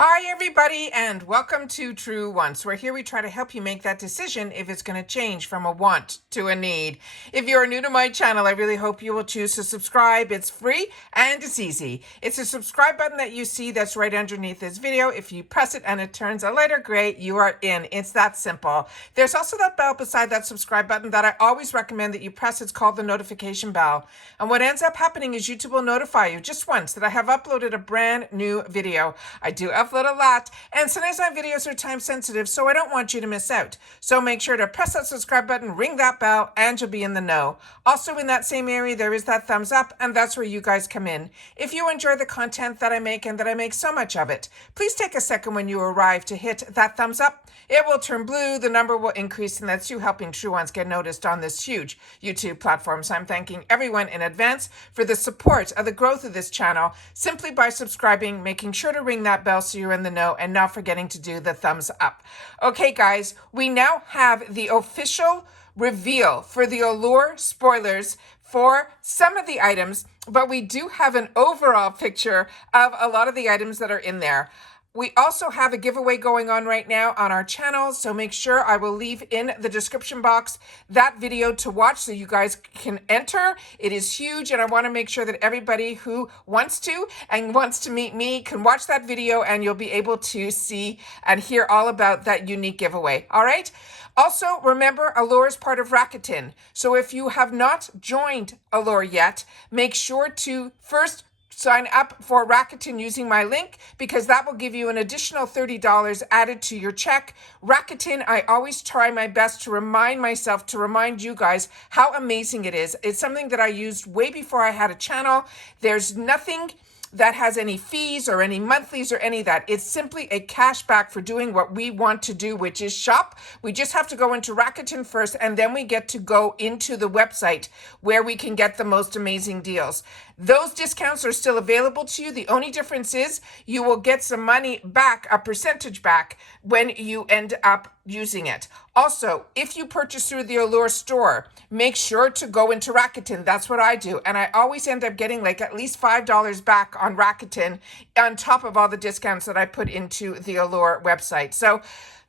Hi, everybody, and welcome to True Wants, where here we try to help you make that decision if it's going to change from a want to a need. If you're new to my channel, I really hope you will choose to subscribe. It's free and it's easy. It's a subscribe button that you see that's right underneath this video. If you press it and it turns a lighter gray, you are in. It's that simple. There's also that bell beside that subscribe button that I always recommend that you press. It's called the notification bell. And what ends up happening is YouTube will notify you just once that I have uploaded a brand new video. I do upload a lot, and sometimes my videos are time sensitive, so I don't want you to miss out. So make sure to press that subscribe button, ring that bell, and you'll be in the know. Also in that same area, there is that thumbs up, and that's where you guys come in. If you enjoy the content that I make, and that I make so much of it, please take a second when you arrive to hit that thumbs up. It will turn blue, the number will increase, and that's you helping True Ones get noticed on this huge YouTube platform. So I'm thanking everyone in advance for the support of the growth of this channel simply by subscribing, making sure to ring that bell so you're in the know, and not forgetting to do the thumbs up. Okay, guys, we now have the official reveal for the Allure spoilers for some of the items, but we do have an overall picture of a lot of the items that are in there. We also have a giveaway going on right now on our channel, so make sure I will leave in the description box that video to watch so you guys can enter. It is huge, and I want to make sure that everybody who wants to and wants to meet me can watch that video, and you'll be able to see and hear all about that unique giveaway. All right? Also, remember, Allure is part of Rakuten. So if you have not joined Allure yet, make sure to first sign up for Rakuten using my link, because that will give you an additional $30 added to your check. Rakuten, I always try my best to remind myself, to remind you guys how amazing it is. It's something that I used way before I had a channel. There's nothing that has any fees or any monthlies or any of that. It's simply a cash back for doing what we want to do, which is shop. We just have to go into Rakuten first, and then we get to go into the website where we can get the most amazing deals. Those discounts are still available to you. The only difference is you will get some money back, a percentage back, when you end up using it. Also, if you purchase through the Allure store, make sure to go into Rakuten. That's what I do. And I always end up getting like at least $5 back on Rakuten on top of all the discounts that I put into the Allure website. So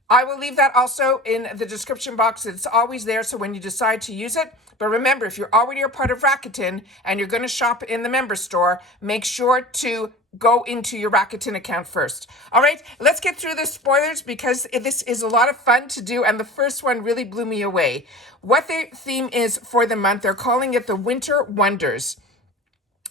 I will leave that also in the description box. It's always there, so when you decide to use it. But remember, if you're already a part of Rakuten and you're going to shop in the member store, make sure to go into your Rakuten account first. All right, let's get through the spoilers, because this is a lot of fun to do, and the first one really blew me away. What their theme is for the month, they're calling it the Winter Wonders.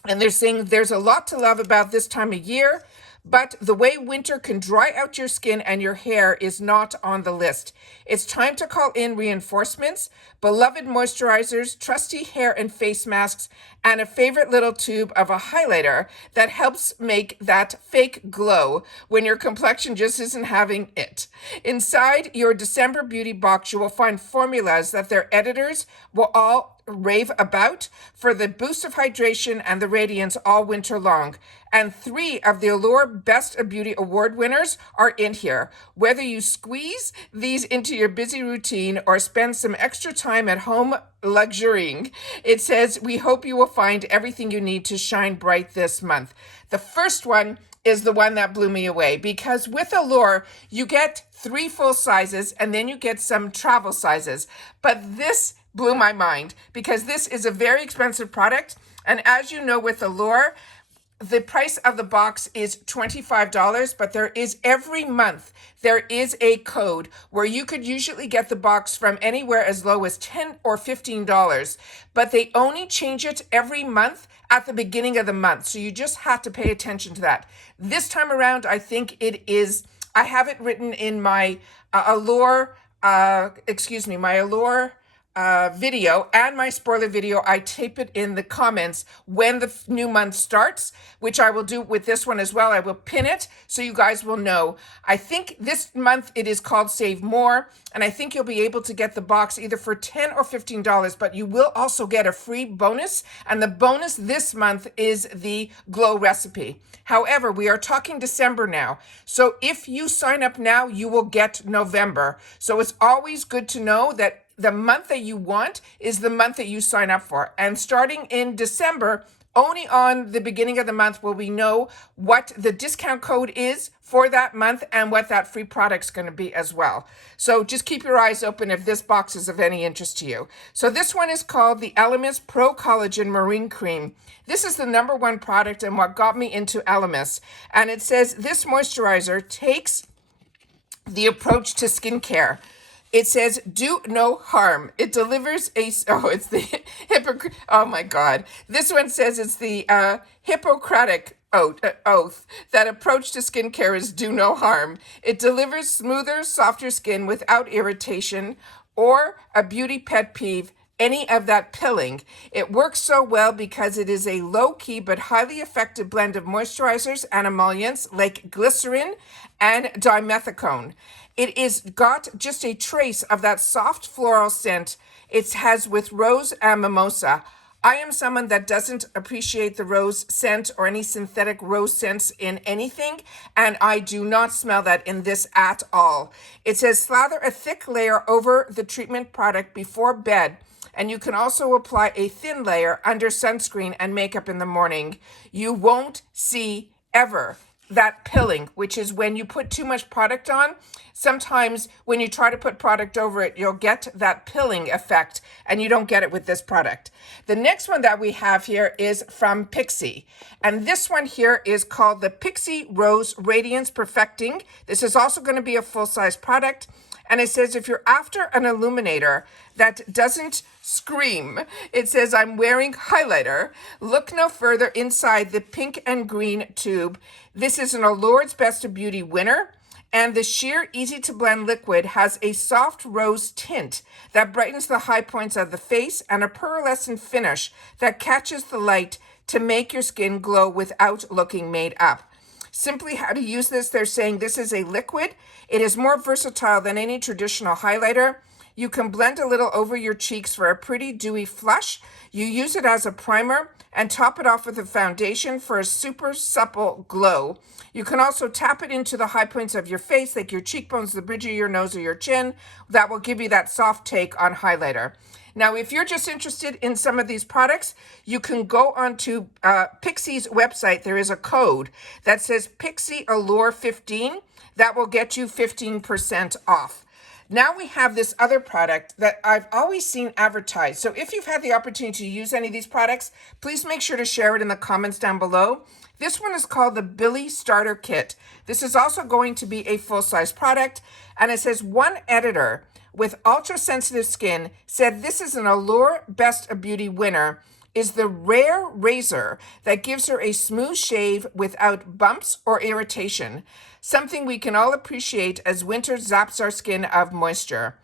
And they're saying there's a lot to love about this time of year, but the way winter can dry out your skin and your hair is not on the list. It's time to call in reinforcements, beloved moisturizers, trusty hair and face masks, and a favorite little tube of a highlighter that helps make that fake glow when your complexion just isn't having it. Inside your December beauty box, you will find formulas that their editors will all rave about for the boost of hydration and the radiance all winter long. And 3 of the Allure Best of Beauty Award winners are in here. Whether you squeeze these into your busy routine or spend some extra time at home luxurying, it says, we hope you will find everything you need to shine bright this month. The first one is the one that blew me away, because with Allure, you get 3 full sizes and then you get some travel sizes. But this blew my mind, because this is a very expensive product. And as you know, with Allure, the price of the box is $25, but there is every month, there is a code where you could usually get the box from anywhere as low as $10 or $15, but they only change it every month at the beginning of the month. So you just have to pay attention to that. This time around, I think it is, I have it written in my Allure video and my spoiler video. I tape it in the comments when the new month starts, which I will do with this one as well. I will pin it so you guys will know. I think this month it is called Save More, and I think you'll be able to get the box either for $10 or $15, but you will also get a free bonus, and the bonus this month is the glow recipe. However, we are talking December now, so if you sign up now, you will get November. So it's always good to know that the month that you want is the month that you sign up for. And starting in December, Only on the beginning of the month will we know what the discount code is for that month and what that free product's going to be as well. So just keep your eyes open if this box is of any interest to you. So this one is called the Elemis Pro Collagen Marine Cream. This is the #1 product and what got me into Elemis. And it says this moisturizer takes the approach to skincare. It says, do no harm. It delivers it's the oh my God. This one says it's the Hippocratic oath that approach to skincare is do no harm. It delivers smoother, softer skin without irritation or a beauty pet peeve, any of that pilling. It works so well because it is a low-key but highly effective blend of moisturizers and emollients like glycerin and dimethicone. It is got just a trace of that soft floral scent it has with rose and mimosa. I am someone that doesn't appreciate the rose scent or any synthetic rose scents in anything, and I do not smell that in this at all. It says slather a thick layer over the treatment product before bed, and you can also apply a thin layer under sunscreen and makeup in the morning. You won't see ever that pilling, which is when you put too much product on. Sometimes when you try to put product over it, you'll get that pilling effect, and you don't get it with this product. The next one that we have here is from Pixi, and this one here is called the Pixi Rose Radiance Perfecting. This is also going to be a full-size product, and it says if you're after an illuminator that doesn't scream, it says I'm wearing highlighter. Look no further inside the pink and green tube. This is an Allure's Best of Beauty winner, and the sheer easy to blend liquid has a soft rose tint that brightens the high points of the face and a pearlescent finish that catches the light to make your skin glow without looking made up. Simply how to use this, they're saying this is a liquid. It is more versatile than any traditional highlighter. You can blend a little over your cheeks for a pretty dewy flush. You use it as a primer and top it off with a foundation for a super supple glow. You can also tap it into the high points of your face, like your cheekbones, the bridge of your nose, or your chin. That will give you that soft take on highlighter. Now, if you're just interested in some of these products, you can go onto Pixi's website. There is a code that says Pixi Allure 15. That will get you 15% off. Now we have this other product that I've always seen advertised. So if you've had the opportunity to use any of these products, please make sure to share it in the comments down below. This one is called the Billy Starter Kit. This is also going to be a full-size product, and it says one editor with ultra-sensitive skin said this is an Allure Best of Beauty winner, is the rare razor that gives her a smooth shave without bumps or irritation, something we can all appreciate as winter zaps our skin of moisture.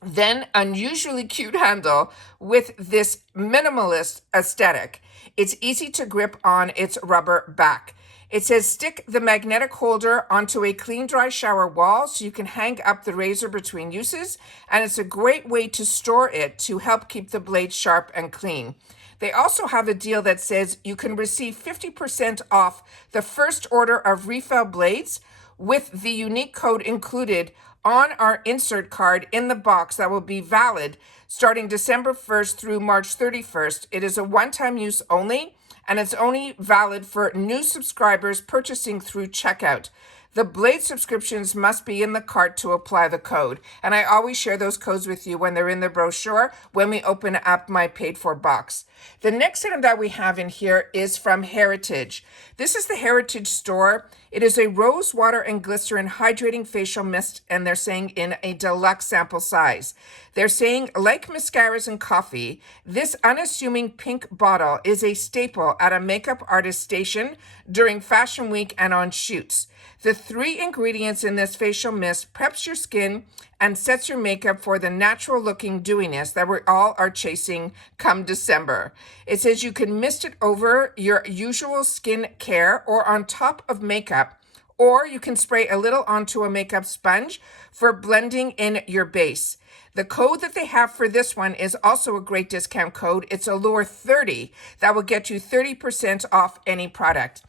Then unusually cute handle with this minimalist aesthetic. It's easy to grip on its rubber back. It says stick the magnetic holder onto a clean, dry shower wall so you can hang up the razor between uses, and it's a great way to store it to help keep the blade sharp and clean. They also have a deal that says you can receive 50% off the first order of refill blades with the unique code included on our insert card in the box that will be valid starting December 1st through March 31st. It is a one-time use only, and it's only valid for new subscribers purchasing through checkout. The blade subscriptions must be in the cart to apply the code. And I always share those codes with you when they're in the brochure when we open up my paid for box. The next item that we have in here is from Heritage. This is the Heritage store. It is a rose water and glycerin hydrating facial mist, and they're saying in a deluxe sample size. They're saying, like mascaras and coffee, this unassuming pink bottle is a staple at a makeup artist station during fashion week and on shoots. The 3 ingredients in this facial mist preps your skin and sets your makeup for the natural looking dewiness that we all are chasing come December. It says you can mist it over your usual skin care or on top of makeup, or you can spray a little onto a makeup sponge for blending in your base. The code that they have for this one is also a great discount code. It's Allure 30. That will get you 30% off any product.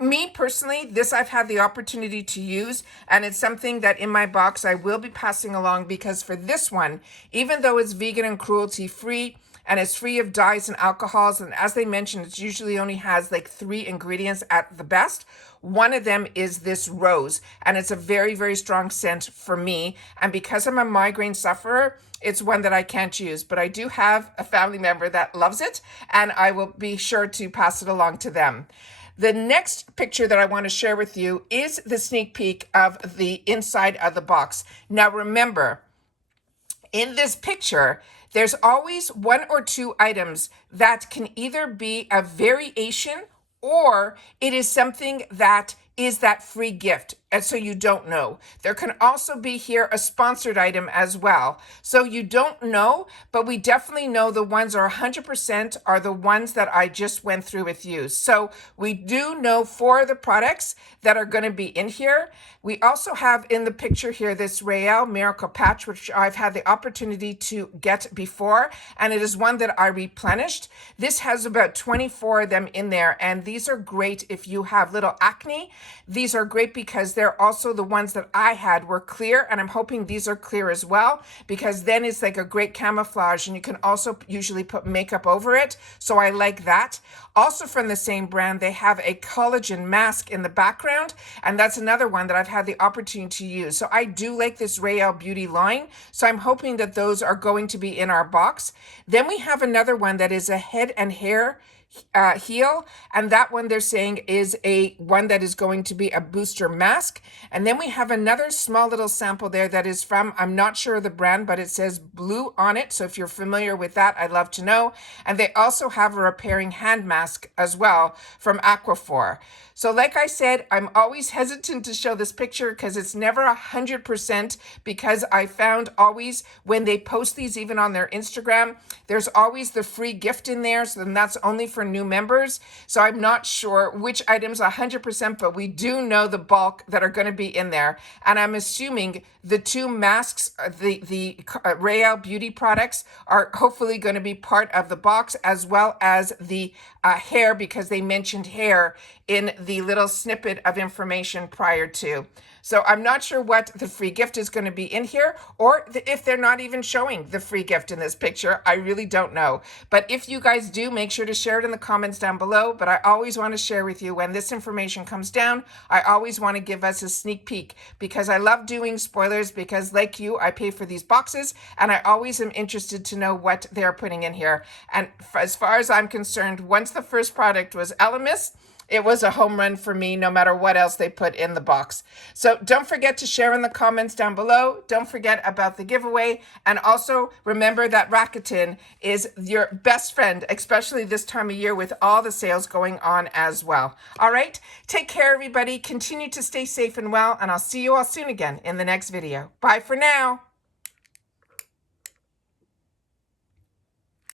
Me personally, this I've had the opportunity to use, and it's something that in my box I will be passing along, because for this one, even though it's vegan and cruelty free and it's free of dyes and alcohols. And as they mentioned, it usually only has like 3 ingredients at the best. One of them is this rose, and it's a very, very strong scent for me. And because I'm a migraine sufferer, it's one that I can't use, but I do have a family member that loves it, and I will be sure to pass it along to them. The next picture that I want to share with you is the sneak peek of the inside of the box. Now remember, in this picture, there's always 1 or 2 items that can either be a variation or it is something that is that free gift. And so you don't know. There can also be here a sponsored item as well. So you don't know, but we definitely know the ones are 100% are the ones that I just went through with you. So we do know 4 of the products that are going to be in here. We also have in the picture here this Royale Miracle Patch, which I've had the opportunity to get before, and it is one that I replenished. This has about 24 of them in there, and these are great if you have little acne. These are great because they're also the ones that I had were clear, and I'm hoping these are clear as well, because then it's like a great camouflage, and you can also usually put makeup over it. So I like that. Also from the same brand, they have a collagen mask in the background, and that's another one that I've had the opportunity to use. So I do like this Royale Beauty line. So I'm hoping that those are going to be in our box. Then we have another one that is a head and hair heal, and that one they're saying is a one that is going to be a booster mask. And then we have another small little sample there that is from, I'm not sure of the brand, but it says Blue on it, so if you're familiar with that, I'd love to know. And they also have a repairing hand mask as well from Aquaphor. So like I said, I'm always hesitant to show this picture because it's never 100%, because I found always when they post these even on their Instagram, there's always the free gift in there. So then that's only for new members. So I'm not sure which items 100%, but we do know the bulk that are going to be in there. And I'm assuming the 2 masks, the Royale Beauty products are hopefully going to be part of the box, as well as the hair, because they mentioned hair in the little snippet of information prior to. So I'm not sure what the free gift is going to be in here, or if they're not even showing the free gift in this picture. I really don't know. But if you guys do, make sure to share it in the comments down below. But I always want to share with you when this information comes down. I always want to give us a sneak peek, because I love doing spoilers, because like you, I pay for these boxes, and I always am interested to know what they're putting in here. And as far as I'm concerned, once the first product was Elemis, it was a home run for me, no matter what else they put in the box. So don't forget to share in the comments down below. Don't forget about the giveaway. And also remember that Rakuten is your best friend, especially this time of year with all the sales going on as well. All right, take care, everybody. Continue to stay safe and well, and I'll see you all soon again in the next video. Bye for now.